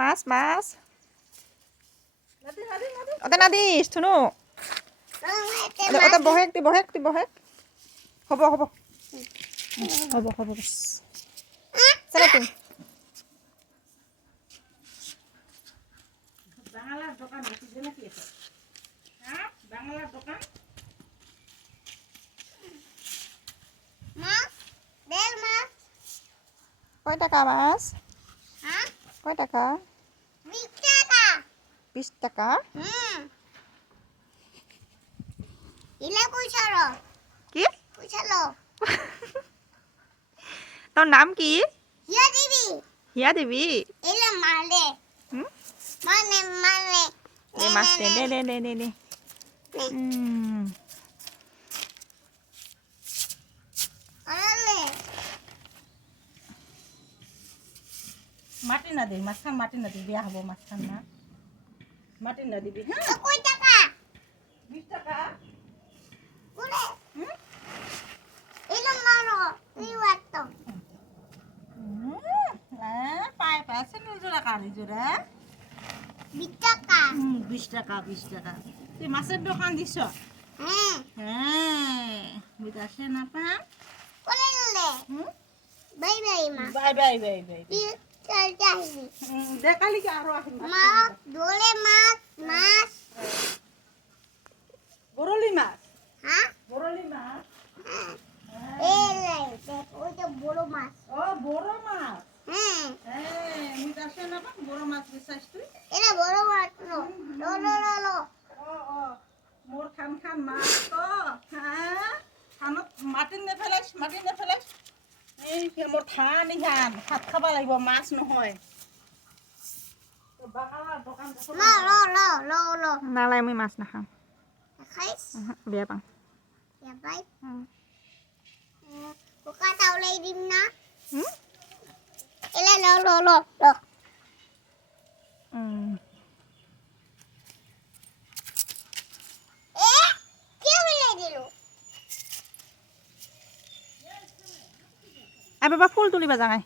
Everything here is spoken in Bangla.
মাছ মাছ ওতে না দিস শুনো ওতে বহেক দি বহেক হ'ব হ'ব হ'ব হ'ব বাছ চলে তুমি বাংলার দোকান আছে যে নাকি এটা হ্যাঁ বাংলার দোকান মাছ দেল মাছ কয় টাকা মাছ হ্যাঁ কয় টাকা 20 টাকা 20 টাকা ইলা কইছারো কি কইছালো তোর নাম কি হিয়া দিবি হিয়া দেবী এলা মালে মানে দে মাছ দে আলে মাটি না দে মাছখান মাটি না দে বিয়া হবো মাছখান না মাটি না দিবি হ্যাঁ তো কই টাকা 20 টাকা কুড়ে এলা মারো তুই ওয়াতো পায়ে পাশে নিজরা কারি জোরা 20 টাকা 20 টাকা তুই মাছের দোকান দিছ হ্যাঁ হ্যাঁ বিদেশে না পা কোলে লে বাই বাই মা বাই তুই চল যাইবি দেখালি কি আরো আসেন মা দোলে মাছ মাছ বরলি মাছ হ্যাঁ বরলি মাছ এলে দেখ ওই যে বড় মাছ ও বড় মাছ হ্যাঁ হ্যাঁ বিদেশে না পা বড় মাছ বিশ্বাস তুই এলা বড় মাছ লো লো ও মোর খান মাছ তো হ্যাঁ খানত মাটি নে ফেলাইছ এই মোর থান ইহান ভাত খাবা লাগিব মাছ নহয় তো বাগালা দোকান মা লো নালাই মই মাছ নাখাওঁ খাইছ বেয়া পাওঁ ya baik buka tahu lagi dimna ele lo क्या बोले दिलो বাবা ফুল তুলিবা যাঙাই